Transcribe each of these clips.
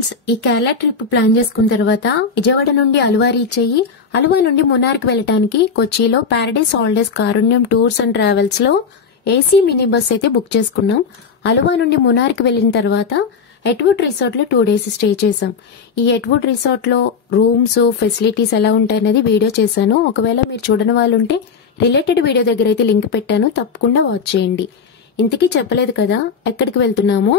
Friends, ఈ Kerala trip plan చేసుకున్న తర్వాత విజయవాడ నుండి అలువా రీచ్ అయ్యి అలువా నుండి మున్నార్కి వెళ్ళడానికి కొచ్చిలో Paradise Holidays Karunyam Tours and Travels లో ఏసీ మినీ బస్ అయితే బుక్ చేసుకున్నాం. అలువా నుండి మున్నార్కి వెళ్లిన తర్వాత ఎట్వుడ్ రిసార్ట్ లో 2 days స్టే చేసాం. ఈ ఎట్వుడ్ రిసార్ట్ లో రూమ్స్ ఫెసిలిటీస్ ఎలా ఉంటాయనేది వీడియో చేశాను. ఒకవేళ మీరు చూడని వాళ్ళు ఉంటే రిలేటెడ్ వీడియో దగ్గర అయితే లింక్ పెట్టాను, తప్పకుండా వాచ్ చేయండి. ఇంతకీ చెప్పలేదు కదా ఎక్కడికి వెళ్తున్నామో.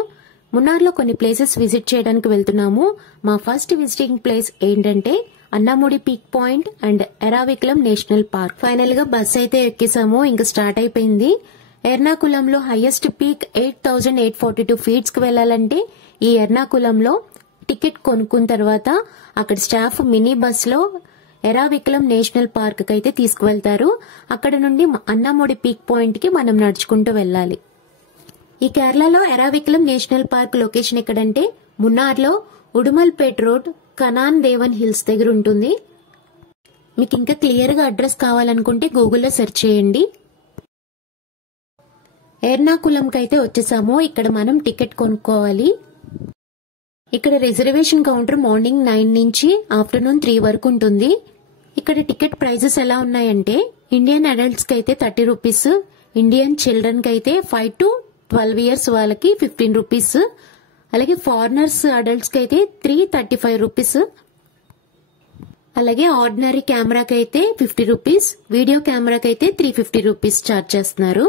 మున్నార్లో కొన్ని ప్లేసెస్ విజిట్ చేయడానికి వెళ్తున్నాము. మా ఫస్ట్ విజిటింగ్ ప్లేస్ ఏంటంటే Anamudi peak point and Eravikulam national park. Final గా బస్ అయితే ఎక్కేసాము, ఇంకా స్టార్ట్ అయిపోయింది. ఎర్నాకులంలో హైయెస్ట్ పీక్ 8,842 feet కి వెళ్లాలంటే ఈ ఎర్నాకులంలో టికెట్ కొనుక్కున్న తర్వాత అక్కడ స్టాఫ్ మినీ బస్ లో ఎరావికులం నేషనల్ పార్క్ కి అయితే తీసుకువెళ్తారు. అక్కడ నుండి అన్నాముడి పీక్ పాయింట్ కి మనం నడుచుకుంటూ వెళ్ళాలి. ఈ కేరళలో ఎరావికులం నేషనల్ పార్క్ లొకేషన్ ఎక్కడంటే మున్నార్లో ఉడుమల్పేట్ రోడ్ కనాన్ దేవన్ హిల్స్ దగ్గర ఉంటుంది. మీకు ఇంకా క్లియర్ గా అడ్రస్ కావాలనుకుంటే గూగుల్లో సెర్చ్ చేయండి. ఎర్నాకులంకి అయితే వచ్చేసాము. ఇక్కడ మనం టికెట్ కొనుక్కోవాలి. ఇక్కడ రిజర్వేషన్ కౌంటర్ మార్నింగ్ 9 నుంచి ఆఫ్టర్నూన్ 3 వరకు ఉంటుంది. ఇక్కడ టికెట్ ప్రైజెస్ ఎలా ఉన్నాయంటే ఇండియన్ అడల్ట్స్ కి అయితే 30 రూపీస్, ఇండియన్ చిల్డ్రన్ కి అయితే 5 to 12 years వాళ్ళకి 15 రూపీస్, అలాగే ఫారినర్స్ అడల్ట్స్ కి అయితే 335 రూపీస్, అలాగే ఆర్డినరీ కెమెరాకి అయితే 50 రూపీస్, వీడియో కెమెరాకి అయితే 350 రూపీస్ ఛార్జ్ చేస్తున్నారు.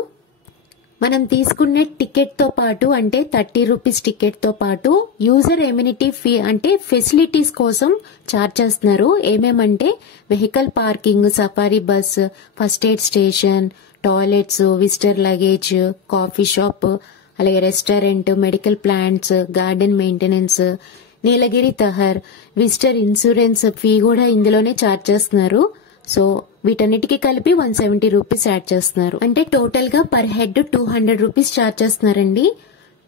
మనం తీసుకునే టికెట్ తో పాటు అంటే 30 రూపీస్ టికెట్ తో పాటు యూజర్ ఎమ్యూనిటీ ఫీ అంటే ఫెసిలిటీస్ కోసం ఛార్జ్ చేస్తున్నారు. ఏమేమంటే vehicle parking, safari bus, first aid station, toilets, visitor luggage, coffee shop, అలాగే restaurant, medical plants, garden maintenance, Nilgiri tahr, visitor insurance fee కూడా ఇందులోనే ఛార్జ్ చేస్తున్నారు. సో వీటన్నిటికీ కలిపి 170 రూపీస్ యాడ్ చేస్తున్నారు. అంటే టోటల్ గా పర్ హెడ్ 200 రూపీస్ ఛార్జ్ చేస్తున్నారండి.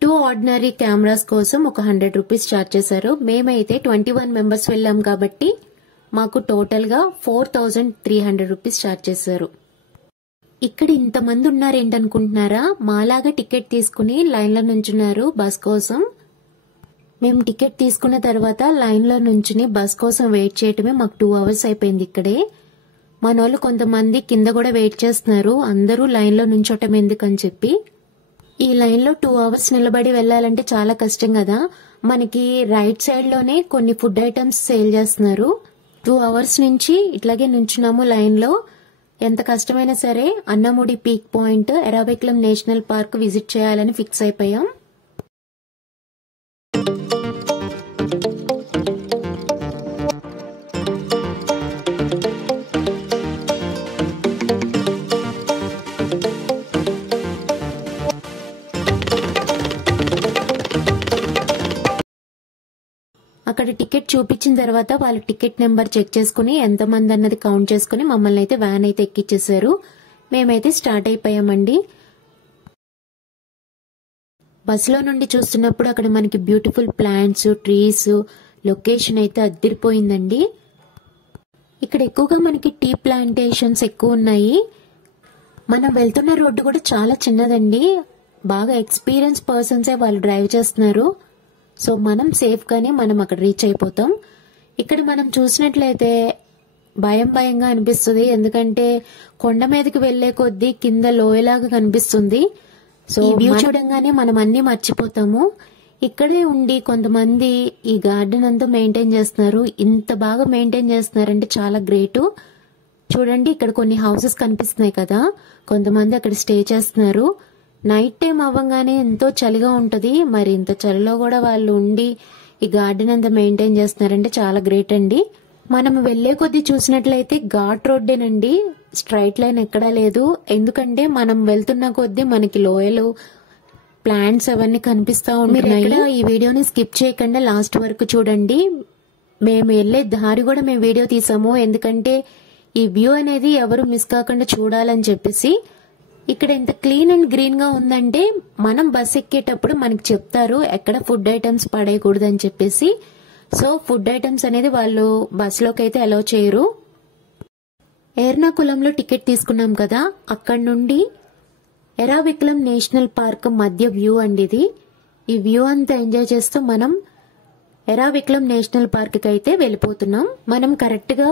2 ఆర్డినరీ కెమెరాస్ కోసం ఒక 100 రూపీస్ ఛార్జ్ చేశారు. మేమైతే 21 మెంబర్స్ వెళ్ళాం కాబట్టి మాకు టోటల్ గా 4,300 రూపీస్ ఛార్జ్ చేశారు. ఇక్కడ ఇంతమంది ఉన్నారేంటనుకుంటున్నారా? మాలాగా టికెట్ తీసుకుని లైన్ లో నుంచున్నారు బస్ కోసం. మేము టికెట్ తీసుకున్న తర్వాత లైన్ లో నుంచుని బస్ కోసం వెయిట్ చేయటమే మాకు 2 hours అయిపోయింది. ఇక్కడే మనోళ్ళు కొంతమంది కింద కూడా వెయిట్ చేస్తున్నారు. అందరూ లైన్ లో నుంచోటం ఎందుకని చెప్పి. ఈ లైన్ లో 2 hours నిలబడి వెళ్లాలంటే చాలా కష్టం కదా. మనకి రైట్ సైడ్ లోనే కొన్ని ఫుడ్ ఐటమ్స్ సేల్ చేస్తున్నారు. 2 hours నుంచి ఇట్లాగే నుంచున్నాము లైన్ లో. ఎంత కష్టమైనా సరే Anamudi peak point Eravikulam national park visit చేయాలని ఫిక్స్ అయిపోయాం. అక్కడ టికెట్ చూపించిన తర్వాత వాళ్ళు టికెట్ నెంబర్ చెక్ చేసుకుని ఎంతమంది అన్నది కౌంట్ చేసుకుని మమ్మల్ని అయితే వ్యాన్ అయితే ఎక్కిచ్చేసారు. మేమైతే స్టార్ట్ అయిపోయామండి. బస్సులో నుండి చూస్తున్నప్పుడు అక్కడ మనకి బ్యూటిఫుల్ ప్లాంట్స్, ట్రీస్, లొకేషన్ అయితే అదిరిపోయిందండి. ఇక్కడ ఎక్కువగా మనకి టీ ప్లాంటేషన్స్ ఎక్కువ ఉన్నాయి. మనం వెళ్తున్న రోడ్డు కూడా చాలా చిన్నదండి. బాగా ఎక్స్పీరియన్స్ పర్సన్సే వాళ్ళు డ్రైవ్ చేస్తున్నారు. సో మనం సేఫ్ గానే మనం అక్కడ రీచ్ అయిపోతాం. ఇక్కడ మనం చూసినట్లయితే భయంగా అనిపిస్తుంది. ఎందుకంటే కొండ మీదకి వెళ్లే కొద్దీ కింద లోయలాగా కనిపిస్తుంది. సో వ్యూ చూడంగానే మనం అన్ని మర్చిపోతాము. ఇక్కడే ఉండి కొంతమంది ఈ గార్డెన్ అంతా మెయింటైన్ చేస్తున్నారు. ఇంత బాగా మెయింటైన్ చేస్తున్నారంటే చాలా గ్రేట్. చూడండి, ఇక్కడ కొన్ని హౌసెస్ కనిపిస్తున్నాయి కదా, కొంతమంది అక్కడ స్టే చేస్తున్నారు. నైట్ టైం అవ్వగానే ఎంతో చలిగా ఉంటది. మరి ఇంత చలిలో కూడా వాళ్ళు ఉండి ఈ గార్డెన్ అంతా మెయింటైన్ చేస్తున్నారంటే చాలా గ్రేట్ అండి. మనం వెళ్లే కొద్దీ చూసినట్లయితే ఘాట్ రోడ్డేనండి, స్ట్రైట్ లైన్ ఎక్కడా లేదు. ఎందుకంటే మనం వెళ్తున్న కొద్దీ మనకి లోయలు, ప్లాంట్స్ అవన్నీ కనిపిస్తా ఉంటున్నాయి. ఈ వీడియోని స్కిప్ చేయకుండా లాస్ట్ వరకు చూడండి. మేము వెళ్లే దారి కూడా మేము వీడియో తీసాము. ఎందుకంటే ఈ వ్యూ అనేది ఎవరు మిస్ కాకుండా చూడాలని చెప్పేసి. ఇక్కడ ఎంత క్లీన్ అండ్ గ్రీన్ గా ఉందంటే మనం బస్ ఎక్కేటప్పుడు మనకి చెప్తారు ఎక్కడ ఫుడ్ ఐటమ్స్ పడేయకూడదు అని చెప్పేసి. సో ఫుడ్ ఐటమ్స్ అనేది వాళ్ళు బస్ లోకి అయితే అలౌ చేయరు. ఎర్నాకులంలో టికెట్ తీసుకున్నాం కదా, అక్కడ నుండి ఎరావికులం నేషనల్ పార్క్ మధ్య వ్యూ అండి ఇది. ఈ వ్యూ అంతా ఎంజాయ్ చేస్తూ మనం ఎరావికులం నేషనల్ పార్క్ కి అయితే వెళ్ళిపోతున్నాం. మనం కరెక్ట్ గా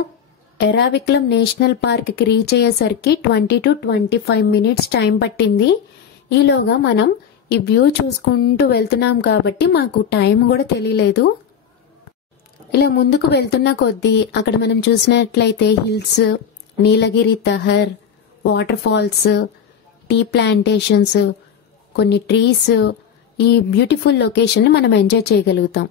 ఎరావికులం నేషనల్ పార్క్ కి రీచ్ అయ్యేసరికి 20 to 25 minutes టైం పట్టింది. ఈలోగా మనం ఈ వ్యూ చూసుకుంటూ వెళ్తున్నాం కాబట్టి మాకు టైం కూడా తెలియలేదు. ఇలా ముందుకు వెళ్తున్న కొద్దీ అక్కడ మనం చూసినట్లయితే hills, Nilgiri tahr, waterfalls, tea plantations, కొన్ని ట్రీస్, ఈ బ్యూటిఫుల్ లొకేషన్ ని మనం ఎంజాయ్ చేయగలుగుతాం.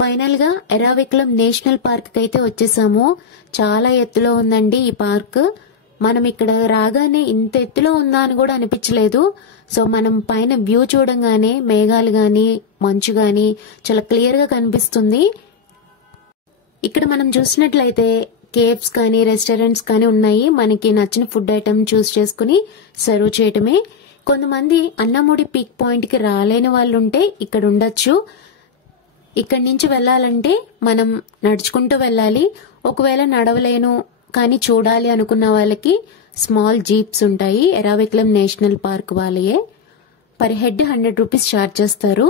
ఫైనల్ గా ఎరావికులం నేషనల్ పార్క్ కి అయితే వచ్చేసాము. చాలా ఎత్తులో ఉందండి ఈ పార్క్. మనం ఇక్కడ రాగానే ఇంత ఎత్తులో ఉందా అని కూడా అనిపించలేదు. సో మనం పైన వ్యూ చూడంగానే మేఘాలు గాని మంచు గాని చాలా క్లియర్ గా కనిపిస్తుంది. ఇక్కడ మనం చూసినట్లయితే కేఫ్స్ కానీ రెస్టారెంట్స్ కానీ ఉన్నాయి. మనకి నచ్చిన ఫుడ్ ఐటమ్ చూస్ చేసుకుని సర్వ్ చేయటమే. కొంతమంది అన్నముడి పీక్ పాయింట్ కి రాలేని వాళ్ళు ఉంటే ఇక్కడ ఉండొచ్చు. ఇక్కడి నుంచి వెళ్ళాలంటే మనం నడుచుకుంటూ వెళ్ళాలి. ఒకవేళ నడవలేను కానీ చూడాలి అనుకున్న వాళ్ళకి స్మాల్ జీప్స్ ఉంటాయి. ఎరావికులం నేషనల్ పార్క్ వాళ్ళయే. పర్ హెడ్ 100 రూపీస్ ఛార్జ్ చేస్తారు.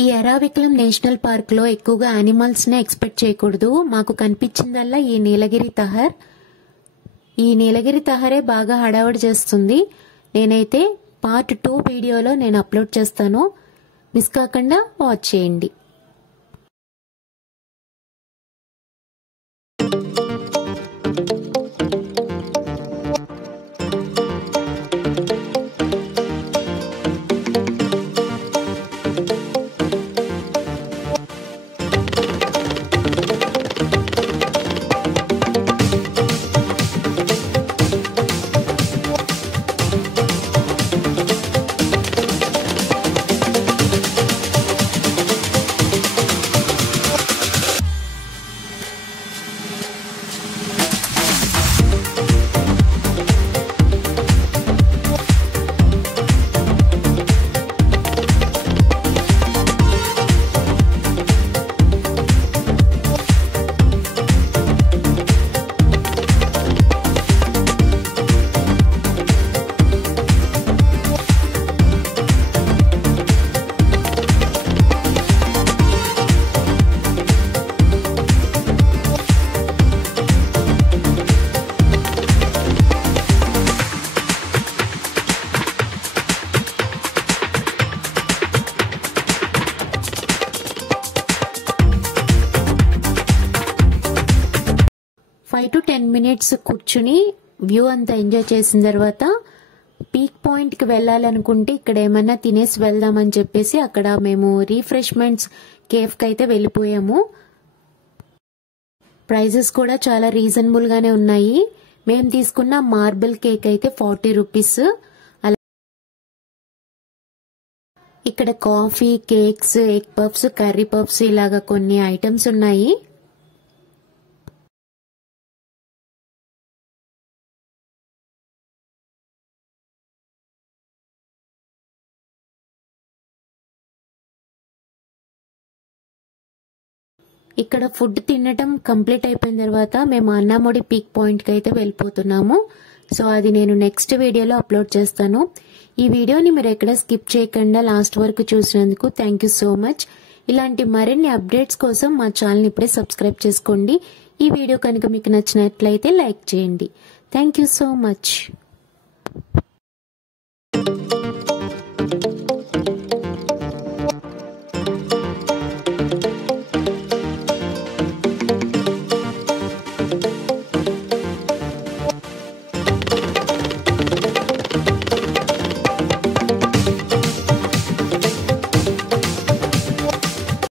ఈ ఎరావికులం నేషనల్ పార్క్ లో ఎక్కువగా యానిమల్స్ నే ఎక్స్పెక్ట్ చేయకూడదు. మాకు కనిపించిందల్లా ఈ నీలగిరి తహర్. ఈ నీలగిరి తహరే బాగా హడావడి చేస్తుంది. నేనైతే పార్ట్ 2 వీడియోలో నేను అప్లోడ్ చేస్తాను. మిస్ కాకుండా వాచ్ చేయండి. 10 minutes కూర్చుని వ్యూ అంతా ఎంజాయ్ చేసిన తర్వాత పీక్ పాయింట్ కి వెళ్ళాలనుకుంటే ఇక్కడ ఏమన్నా తినేసి వెళ్దామని చెప్పేసి అక్కడ మేము రిఫ్రెష్మెంట్స్ కేఫ్ కి అయితే వెళ్ళిపోయాము. ప్రైజెస్ కూడా చాలా రీజనబుల్ గానే ఉన్నాయి. మేము తీసుకున్న మార్బుల్ కేక్ అయితే 40 రూపీస్. ఇక్కడ coffee, cakes, egg puffs, curry puffs ఇలాగా కొన్ని ఐటమ్స్ ఉన్నాయి. ఇక్కడ ఫుడ్ తినటం కంప్లీట్ అయిపోయిన తర్వాత మేము అన్నామొడి పీక్ పాయింట్ కి అయితే వెళ్ళిపోతున్నాము. సో అది నేను నెక్స్ట్ వీడియోలో అప్లోడ్ చేస్తాను. ఈ వీడియోని మీరు ఎక్కడ స్కిప్ చేయకుండా లాస్ట్ వరకు చూసినందుకు థ్యాంక్ యూ సో మచ్. ఇలాంటి మరిన్ని అప్డేట్స్ కోసం మా ఛానల్ ఇప్పుడే సబ్స్క్రైబ్ చేసుకోండి. ఈ వీడియో కనుక మీకు నచ్చినట్లయితే లైక్ చేయండి. Thank you so much.